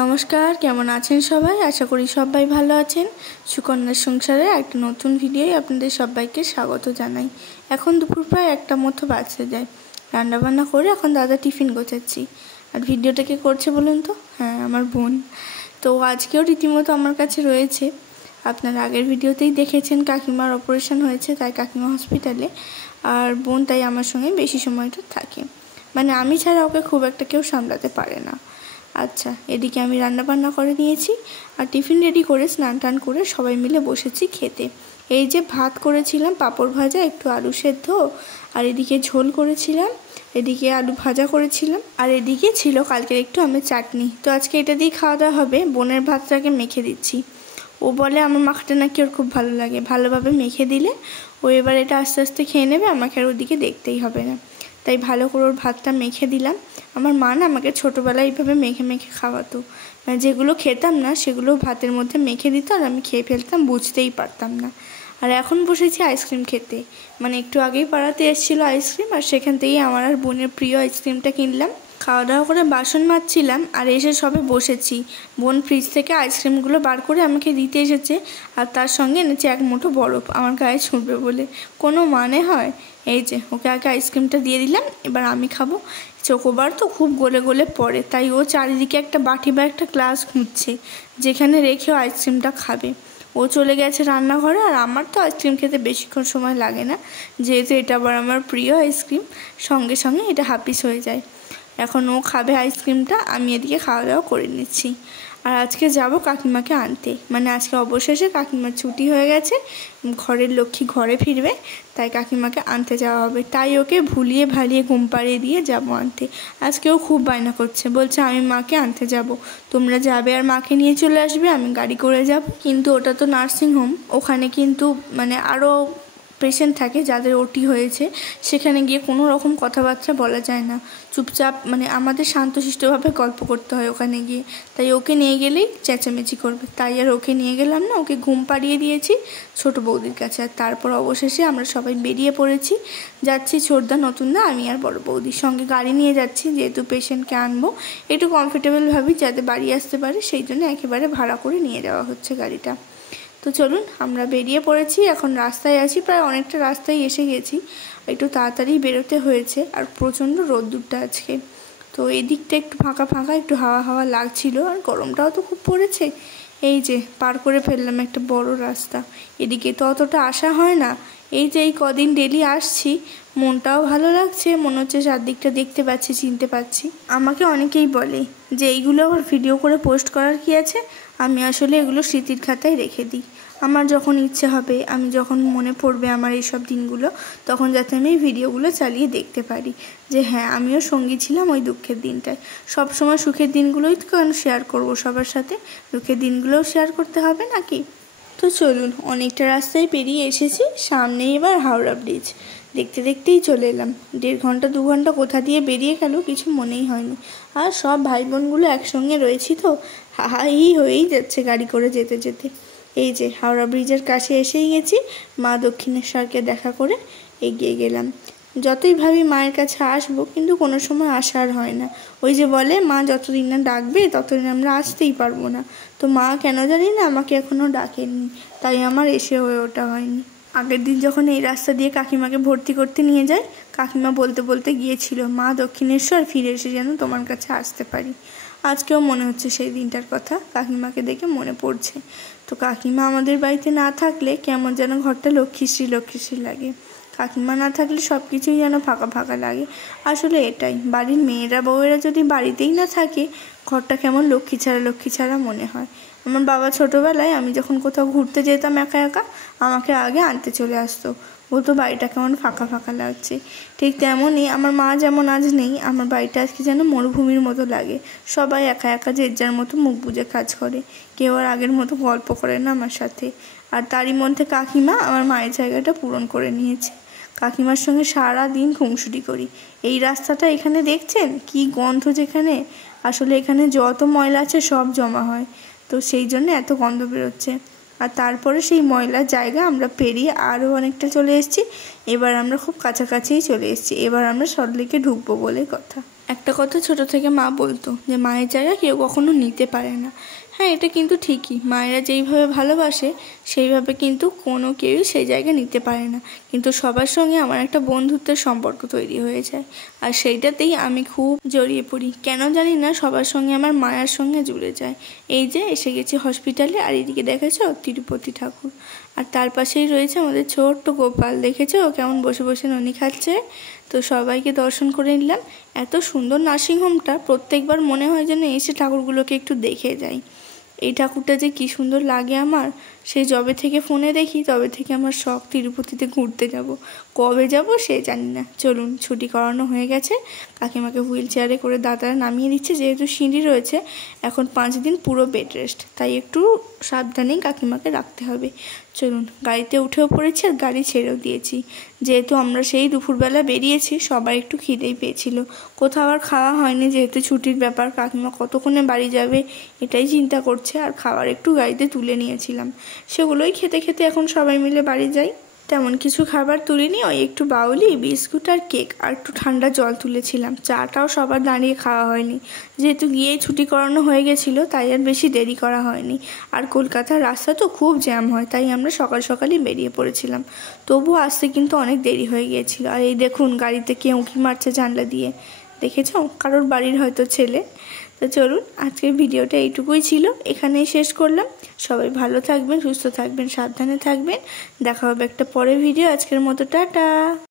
নমস্কার, কেমন আছেন সবাই? আশা করি সবাই ভালো আছেন। সুকন্যার সংসারে একটা নতুন ভিডিওয় আপনাদের সবাইকে স্বাগত জানাই। এখন দুপুর প্রায় 1টা মতো বাজতে যায়। রান্নাবান্না করে এখন দাদা টিফিন গোছাচ্ছি। আর ভিডিওটা কে করছে বলুন তো? হ্যাঁ, আমার বোন। তো আজকেও রীতিমতো আমার কাছে রয়েছে। আপনারা আগের ভিডিওতেই দেখেছেন কাকিমার অপারেশন হয়েছে, তাই কাকিমা হসপিটালে। আর বোন তাই আমার সঙ্গে বেশি সময়টা থাকে, মানে আমি ছাড়া ওকে খুব একটা কেউ সামলাতে পারে না। আচ্ছা, এদিকে আমি রান্নাবান্না করে নিয়েছি আর টিফিন রেডি করে স্নান টান করে সবাই মিলে বসেছি খেতে। এই যে ভাত করেছিলাম, পাঁপড় ভাজা, একটু আলু সেদ্ধ, আর এদিকে ঝোল করেছিলাম, এদিকে আলু ভাজা করেছিলাম, আর এদিকে ছিল কালকের একটু আমের চাটনি। তো আজকে এটা দিয়ে খাওয়া দাওয়া হবে। বোনের ভাতটাকে মেখে দিচ্ছি। ও বলে আমার মাখাটা নাকি ওর খুব ভালো লাগে, ভালোভাবে মেখে দিলে ও এবার এটা আস্তে আস্তে খেয়ে নেবে, আমাকে আর ওদিকে দেখতেই হবে না। তাই ভালো করে ওর ভাতটা মেখে দিলাম। আমার মা না আমাকে ছোটোবেলায় এইভাবে মেখে মেখে খাওয়াতো, মানে যেগুলো খেতাম না সেগুলো ভাতের মধ্যে মেখে দিত আর আমি খেয়ে ফেলতাম, বুঝতেই পারতাম না। আর এখন বসেছি আইসক্রিম খেতে, মানে একটু আগেই পাড়াতে এসেছিলো আইসক্রিম, আর সেখান থেকেই আমার আর বোনের প্রিয় আইসক্রিমটা কিনলাম। খাওয়া দাওয়া করে বাসন মাজছিলাম আর এসে সবে বসেছি। বোন ফ্রিজ থেকে আইসক্রিমগুলো বার করে আমাকে দিতে এসেছে, আর তার সঙ্গে এনেছে 1 মুঠো বরফ আমার গায়ে ছুঁড়বে বলে। কোনো মানে হয়? এই যে ওকে আগে আইসক্রিমটা দিয়ে দিলাম, এবার আমি খাবো। চোকোবার তো খুব গলে গলে পড়ে, তাই ও চারিদিকে একটা বাটি বা একটা গ্লাস খুঁজছে যেখানে রেখেও আইসক্রিমটা খাবে। ও চলে গেছে রান্নাঘরে, আর আমার তো আইসক্রিম খেতে বেশিক্ষণ সময় লাগে না, যেহেতু এটা আবার আমার প্রিয় আইসক্রিম। সঙ্গে সঙ্গে এটা হাপিস হয়ে যায়। এখন ও খাবে আইসক্রিমটা, আমি এদিকে খাওয়া দাওয়া করে নিচ্ছি। আর আজকে যাব কাকিমাকে আনতে, মানে আজকে অবশেষে কাকিমার ছুটি হয়ে গেছে, ঘরের লক্ষ্মী ঘরে ফিরবে, তাই কাকিমাকে আনতে যাওয়া হবে। তাই ওকে ভুলিয়ে ভালিয়ে ঘুম পাড়িয়ে দিয়ে যাবো আনতে। আজকেও খুব বায়না করছে, বলছে আমি মাকে আনতে যাব, তোমরা যাবে আর মাকে নিয়ে চলে আসবে, আমি গাড়ি করে যাব। কিন্তু ওটা তো নার্সিংহোম, ওখানে কিন্তু মানে আরও পেশেন্ট থাকে যাদের ওটি হয়েছে, সেখানে গিয়ে কোনো রকম কথাবার্তা বলা যায় না, চুপচাপ মানে আমাদের শান্তশিষ্টভাবে গল্প করতে হয় ওখানে গিয়ে। তাই ওকে নিয়ে গেলেই চেঁচামেচি করবে, তাই আর ওকে নিয়ে গেলাম না। ওকে ঘুম পাড়িয়ে দিয়েছি ছোট বৌদির কাছে, আর তারপর অবশেষে আমরা সবাই বেরিয়ে পড়েছি। যাচ্ছি ছোটদা, নতুনদা, আমি আর বড় বৌদির সঙ্গে গাড়ি নিয়ে যাচ্ছি, যেহেতু পেশেন্টকে আনবো একটু কমফোর্টেবল ভাবি যাতে বাড়ি আসতে পারে, সেই জন্য একেবারে ভাড়া করে নিয়ে যাওয়া হচ্ছে গাড়িটা। তো চলুন, আমরা বেরিয়ে পড়েছি, এখন রাস্তায় আছি, প্রায় অনেকটা রাস্তায় এসে গেছি। একটু তাড়াতাড়ি বেরোতে হয়েছে, আর প্রচণ্ড রোদ্দুরটা আজকে। তো এই দিকটা একটু ফাঁকা ফাঁকা, একটু হাওয়া হাওয়া লাগছিল, আর গরমটাও তো খুব পড়েছে। এই যে পার করে ফেললাম একটা বড় রাস্তা। এদিকে তো অতটা আসা হয় না, এই যে এই কদিন ডেলি আসছি, মনটাও ভালো লাগছে, মনে হচ্ছে চারদিকটা দেখতে পাচ্ছি, চিনতে পাচ্ছি। আমাকে অনেকেই বলে যে এইগুলো আবার ভিডিও করে পোস্ট করার কি আছে। আমি আসলে এগুলো স্মৃতির খাতায় রেখে দিই। আমার যখন ইচ্ছে হবে, আমি যখন মনে পড়বে আমার এইসব দিনগুলো, তখন যাতে আমি এই ভিডিওগুলো চালিয়ে দেখতে পারি যে হ্যাঁ, আমিও সঙ্গী ছিলাম ওই দুঃখের দিনটায়। সবসময় সুখের দিনগুলোই তো কারণ শেয়ার করবো সবার সাথে, দুঃখের দিনগুলোও শেয়ার করতে হবে নাকি? তো চলুন, অনেকটা রাস্তায় পেরিয়ে এসেছি, সামনে এবার হাওড়া ব্রিজ। দেখতে দেখতেই চলে এলাম। 1.5 ঘন্টা 2 ঘন্টা কোথা দিয়ে বেরিয়ে গেল কিছু মনেই হয়নি। আর সব ভাই বোনগুলো একসঙ্গে রয়েছি, তো হাই হয়েই যাচ্ছে গাড়ি করে যেতে যেতে। এই যে হাওড়া ব্রিজের কাছে এসেই গেছি, মা দক্ষিণেশ্বরকে দেখা করে এগিয়ে গেলাম। যতই ভাবি মায়ের কাছে আসবো, কিন্তু কোনো সময় আসার হয় না। ওই যে বলে মা যতদিন না ডাকবে ততদিন আমরা আসতেই পারবো না। তো মা কেন জানি না আমাকে এখনও ডাকেননি, তাই আমার এসে হয়ে ওঠা হয়নি। আগের দিন যখন এই রাস্তা দিয়ে কাকিমাকে ভর্তি করতে নিয়ে যাই, কাকিমা বলতে বলতে গিয়েছিল মা দক্ষিণেশ্বর ফিরে এসে যেন তোমার কাছে আসতে পারি। আজকেও মনে হচ্ছে সেই দিনটার কথা, কাকিমাকে দেখে মনে পড়ছে। তো কাকিমা আমাদের বাড়িতে না থাকলে কেমন যেন ঘরটা লক্ষ্মীশ্রী লক্ষ্মীশ্রী লাগে। কাকিমা না থাকলে সব কিছুই যেন ফাঁকা ফাঁকা লাগে। আসলে এটাই, বাড়ির মেয়েরা বউয়েরা যদি বাড়িতেই না থাকে, ঘরটা কেমন লক্ষ্মী ছাড়া মনে হয়। আমার বাবা ছোটোবেলায় আমি যখন কোথাও ঘুরতে যেতাম একা একা, আমাকে আগে আনতে চলে আসতো, বলতো বাড়িটা কেমন ফাঁকা ফাঁকা লাগছে। ঠিক তেমনই আমার মা যেমন আজ নেই, আমার বাড়িটা আজকে যেন মরুভূমির মতো লাগে। সবাই একা একা যে যার মতো মুখ বুজে কাজ করে, কেউ আর আগের মতো গল্প করে না আমার সাথে। আর তারই মধ্যে কাকিমা আমার মায়ের জায়গাটা পূরণ করে নিয়েছে। কাকিমার সঙ্গে সারা দিন খুনসুটি করি। এই রাস্তাটা এখানে দেখছেন কি গন্ধ, যেখানে আসলে এখানে যত ময়লা আছে সব জমা হয়, তো সেই জন্য এত গন্ধ বেরোচ্ছে। আর তারপরে সেই ময়লার জায়গা আমরা পেরিয়ে আরও অনেকটা চলে এসেছি। এবার আমরা খুব কাছাকাছিই চলে এসেছি, এবার আমরা সল্টলেকে ঢুকবো বলে কথা। একটা কথা ছোট থেকে মা বলতো যে মায়ের জায়গা কেউ কখনো নিতে পারে না। হ্যাঁ, এটা কিন্তু ঠিকই। মায়েরা যেইভাবে ভালোবাসে সেইভাবে কিন্তু কোনো কেউই সেই জায়গা নিতে পারে না। কিন্তু সবার সঙ্গে আমার একটা বন্ধুত্বের সম্পর্ক তৈরি হয়ে যায়, আর সেইটাতেই আমি খুব জড়িয়ে পড়ি। কেন জানি না, সবার সঙ্গে আমার মায়ের সঙ্গে জুড়ে যায়। এই যে এসে গেছি হসপিটালে, আর এদিকে দেখেছো তিরুপতি ঠাকুর, আর তার পাশেই রয়েছে আমাদের ছোট্ট গোপাল। দেখেছো কেমন বসে বসে ননি খাচ্ছে। তো সবাইকে দর্শন করে নিলাম। এত সুন্দর নার্সিংহোমটা, প্রত্যেকবার মনে হয় যেন এসে ঠাকুরগুলোকে একটু দেখে যাই। এই ঠাকুরটা যে কী সুন্দর লাগে আমার, সেই যবে থেকে ফোনে দেখি তবে থেকে আমার শখ তিরুপতিতে ঘুরতে যাব। কবে যাব সে জানি না। চলুন, ছুটি করানো হয়ে গেছে। কাকিমাকে হুইল চেয়ারে করে দাদারা নামিয়ে দিচ্ছে, যেহেতু সিঁড়ি রয়েছে। এখন 5 দিন পুরো বেড রেস্ট, তাই একটু সাবধানেই কাকিমাকে রাখতে হবে। চলুন, গাড়িতে উঠেও পড়েছি আর গাড়ি ছেড়েও দিয়েছি। যেহেতু আমরা সেই দুপুরবেলা বেরিয়েছি, সবার একটু খিদেই পেয়েছিল। কোথাও আর খাওয়া হয়নি, যেহেতু ছুটির ব্যাপার। কাকিমা কতক্ষণে বাড়ি যাবে এটাই চিন্তা করছে, আর খাবার একটু গাড়িতে তুলে নিয়েছিলাম। সেগুলোই খেতে খেতে এখন সবাই মিলে বাড়ি যাই। তেমন কিছু খাবার তুলিনি, ওই একটু বাউলি, বিস্কুট আর কেক, আর একটু ঠান্ডা জল তুলেছিলাম। চাটাও সবার দাঁড়িয়ে খাওয়া হয়নি, যেহেতু গিয়েই ছুটি করানো হয়ে গেছিলো, তাই আর বেশি দেরি করা হয়নি। আর কলকাতার রাস্তা তো খুব জ্যাম হয়, তাই আমরা সকাল সকালই বেরিয়ে পড়েছিলাম। তবুও আসতে কিন্তু অনেক দেরি হয়ে গিয়েছিল। আর এই দেখুন, গাড়িতে কে উঁকি মারছে জানলা দিয়ে, দেখেছো? কারোর বাড়ির হয়তো ছেলে। তো চলুন, আজকের ভিডিওটা এইটুকুই ছিল, এখানেই শেষ করলাম। সবাই ভালো থাকবেন, সুস্থ থাকবেন, সাবধানে থাকবেন। দেখা হবে একটা পরের ভিডিও। আজকের মতো টাটা।